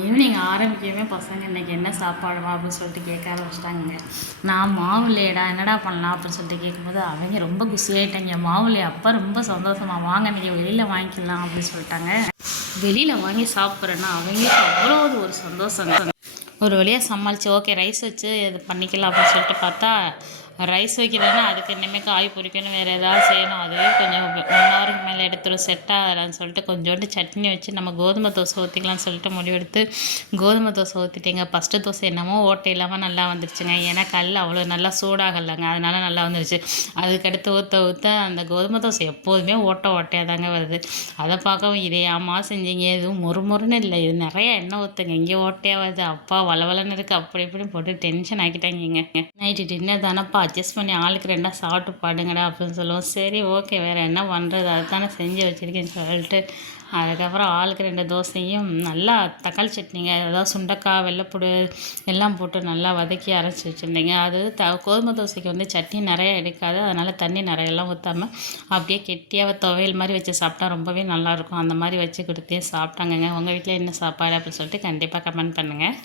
Evening ஆரம்பிக்கவே பசங்க இன்றைக்கி என்ன சாப்பாடுவா அப்படின்னு சொல்லிட்டு கேட்க ஆரம்பிச்சிட்டாங்க. நான் மாவு இல்லையடா என்னடா பண்ணலாம் அப்படின்னு சொல்லிட்டு கேட்கும்போது அவங்க ரொம்ப குஷியாயிட்டாங்க. மாவு இல்லையா அப்பா ரொம்ப சந்தோஷமா, வாங்க நீங்கள் வெளியில் வாங்கிக்கலாம் அப்படின்னு சொல்லிட்டாங்க. வெளியில் வாங்கி சாப்பிட்றேன்னா அவங்களுக்கு அவ்வளோ ஒரு சந்தோஷங்க. ஒரு வழியாக சமாளித்து ஓகே ரைஸ் வச்சு இது பண்ணிக்கலாம் அப்படின்னு சொல்லிட்டு பார்த்தா, ரைஸ் வைக்கிறேன்னா அதுக்கு இனிமேல் காய் பொரிக்கணும், வேறு ஏதாவது செய்யணும். அதுவே கொஞ்சம் 1 ஹவருக்கு மேலே எடுத்துரும், செட் ஆகலான்னு சொல்லிட்டு கொஞ்சோண்டு சட்னி வச்சு நம்ம கோதுமை தோசை ஊற்றிக்கலாம்னு சொல்லிட்டு முடிவெடுத்து கோதுமை தோசை ஊற்றிட்டேங்க. ஃபஸ்ட்டு தோசை என்னமோ ஓட்டை இல்லாமல் நல்லா வந்துருச்சுங்க. ஏன்னா கல் அவ்வளோ நல்லா சூடாகலைங்க, அதனால நல்லா வந்துருச்சு. அதுக்கடுத்து ஊற்ற அந்த கோதுமை தோசை எப்போதுமே ஓட்டையாக தாங்க வருது. அதை பார்க்கவும் இதே ஆமா செஞ்சீங்க, எதுவும் மொறுமொறுன்னு இல்லை, இது நிறைய எண்ணெய் ஊற்றுங்க, இங்கே ஓட்டையாக வருது, அப்பா வளவலன்னு இருக்குது, அப்படி இப்படின்னு போட்டு டென்ஷன் ஆக்கிட்டாங்க. நைட்டு டின்னர் தானப்பா, அட்ஜஸ்ட் பண்ணி ஆளுக்கு 2 சாப்பிட்டு பாடுங்கடா அப்படின்னு சொல்லுவோம். சரி ஓகே வேறு என்ன பண்ணுறது, அதுதானே செஞ்சு வச்சுருக்கேன்னு சொல்லிட்டு அதுக்கப்புறம் ஆளுக்கு 2 தோசையும் நல்லா தக்காளி சட்னிங்க, அதாவது சுண்டைக்காய் வெள்ளைப்பூடு எல்லாம் போட்டு நல்லா வதக்கி அரைச்சி வச்சுருந்தேங்க. அது கோதுமை தோசைக்கு வந்து சட்னி நிறையா எடுக்காது, அதனால் தண்ணி நிறையெல்லாம் ஊற்றாமல் அப்படியே கெட்டியாக துவையல் மாதிரி வச்சு சாப்பிட்டா ரொம்பவே நல்லாயிருக்கும். அந்த மாதிரி வச்சு கொடுத்தே சாப்பிட்டாங்கங்க. உங்கள் வீட்டில் என்ன சாப்பாடு அப்படின்னு சொல்லிட்டு கண்டிப்பாக கமெண்ட் பண்ணுங்கள்.